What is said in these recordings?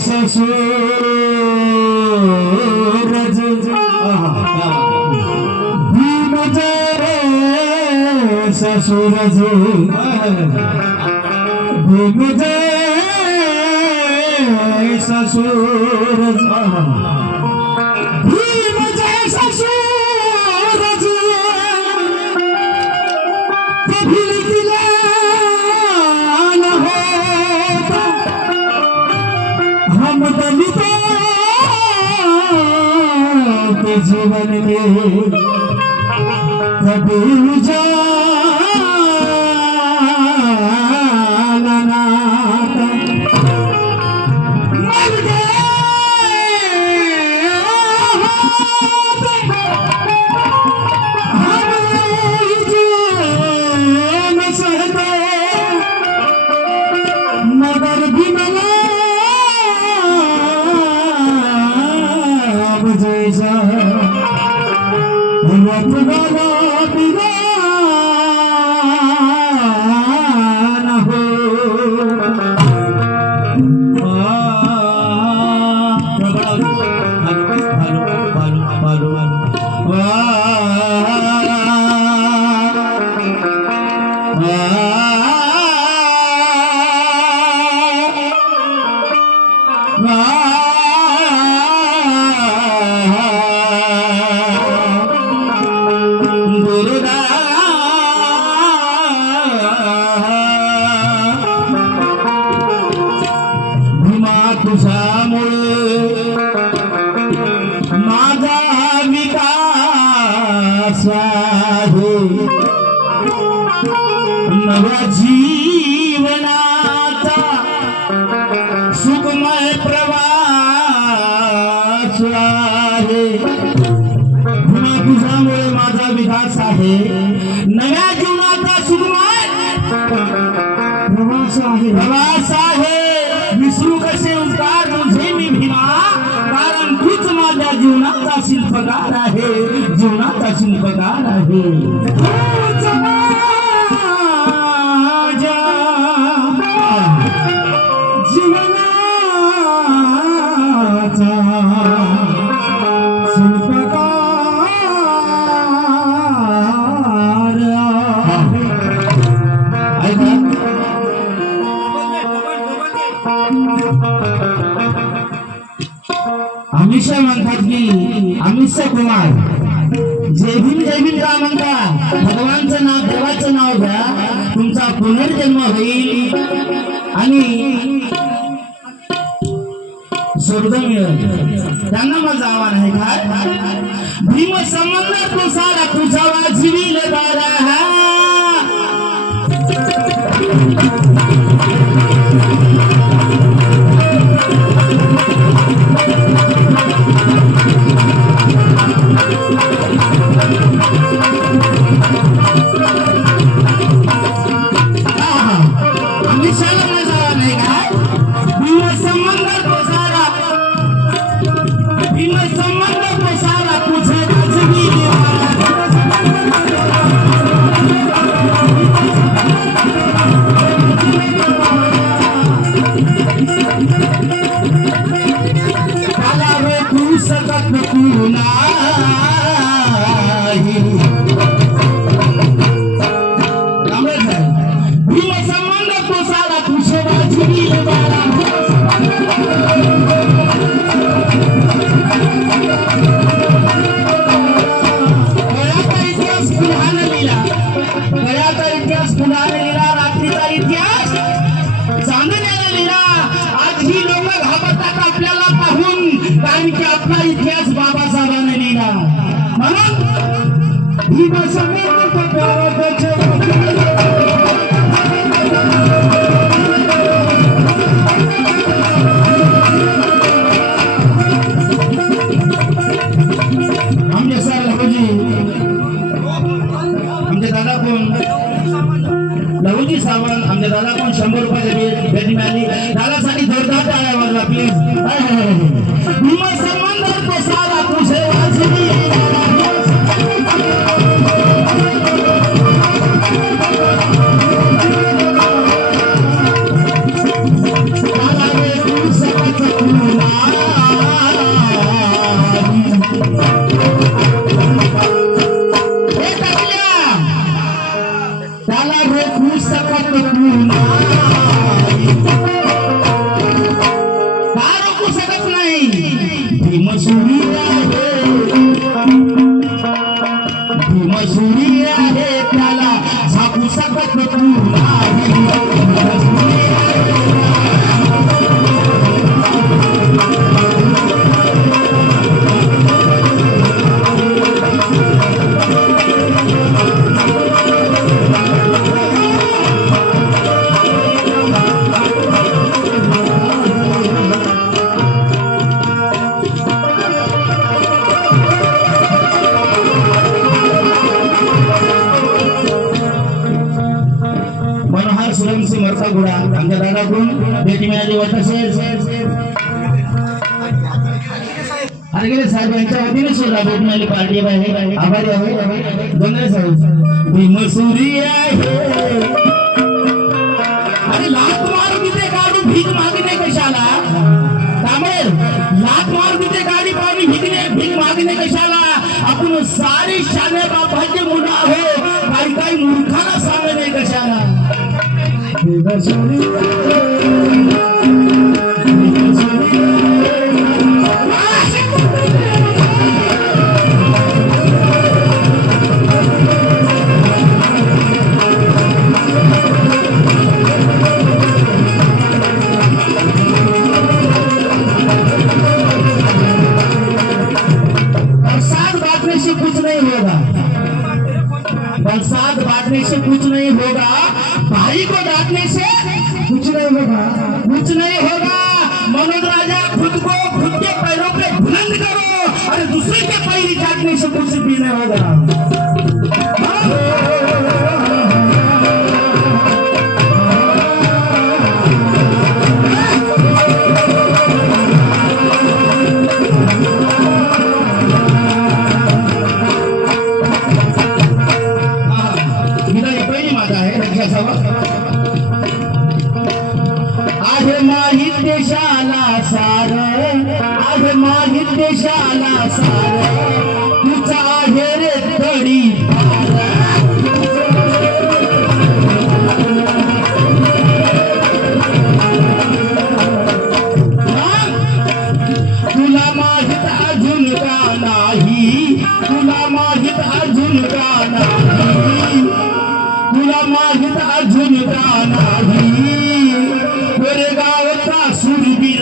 ससूरज भीम जय ससूरज भीम जय ससूरज भीम जय ससूरज कभी दिला न होता हम दलितों के जीवन में कभी उजाला ना था। मर गए हम जो न सहते मगर बिमला जैसा तुम्हारा दीवाना हो। तुझ्यामुळे माझा विकास आहे नव्या जीवनाचा सुखमय प्रवास आहे। तुझ्यामुळे माझा विकास आहे नव्या जीवनाचा सुखमय प्रवास आहे। विसरू कसे उपकार तुझे मी भीमा कारण तूच माझ्या जीवनाचा शिल्पकार आहे जीवनाचा शिल्पकार आहे। तूच माझ्या जीवनाचा शिल्पकार आहे। अमिषा म्हणतात की अमिषा कुमार जय भीम का म्हणता भगवानचं नाव देवाचं नाव घ्या तुमचा पुनर्जन्म होईल आणि स्वर्ग मिळेल। त्यांना माझं आव्हान आहे काय भीम संबंध तो सारा तुझा वाजवील बारा कारण की आपला इतिहास बाबासाहेबांनी लिहिला म्हणून ही भाषा आमचे सर लहूजी आमचे दादा कोण लहूजी सावंत आमचे दादा कोण 100 रुपये भेट मिळाली दादासाठी जोरदार टाळ्या वाजवा प्लीज। संबंध तो सारा तुझे वाजवी का रोखू शकत नाही. भीमसुरी आहे, भीमसुरी आहे, त्याला झाकू शकत तू नाही. भीमसुरी मनोहर सुरंगसी मरता गुडा आमच्या दादाकडून भेटी मिळाली वाटत अरे गेले साहेब यांच्या वतीने सुद्धा भेट मिळाली पार्टी आहे. आभारी आहे दोंगरे साहेब. भीमसुरी आहे, अरे लात मार तिथे काढू भीक मागणे कशाला. त्यामुळे लात मार तिथे गाडी पाणी भीक मागणे कशाला. आपण सारी शाने बापाचे मुलं आहो, काही मूर्खाला सांगणे कशाला. बरसात बांटने से कुछ नहीं होगा, भाई को डांटने से कुछ नहीं होगा, कुछ नहीं होगा. मनोज राजा खुद के पैरों पे बुलंद करो, और दूसरे के पैर काटने से कुछ भी नहीं होगा. आहे माहित देशाला सार, आहे माहित देशाला सार, तुझा आहे रे तडी तुला माहित अजून का नाही, तुला माहित अजून का नाही, तुला माहित अजून का नाही. गोरेगावचा सुरवीर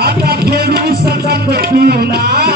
आता फेरू सकत तू ना.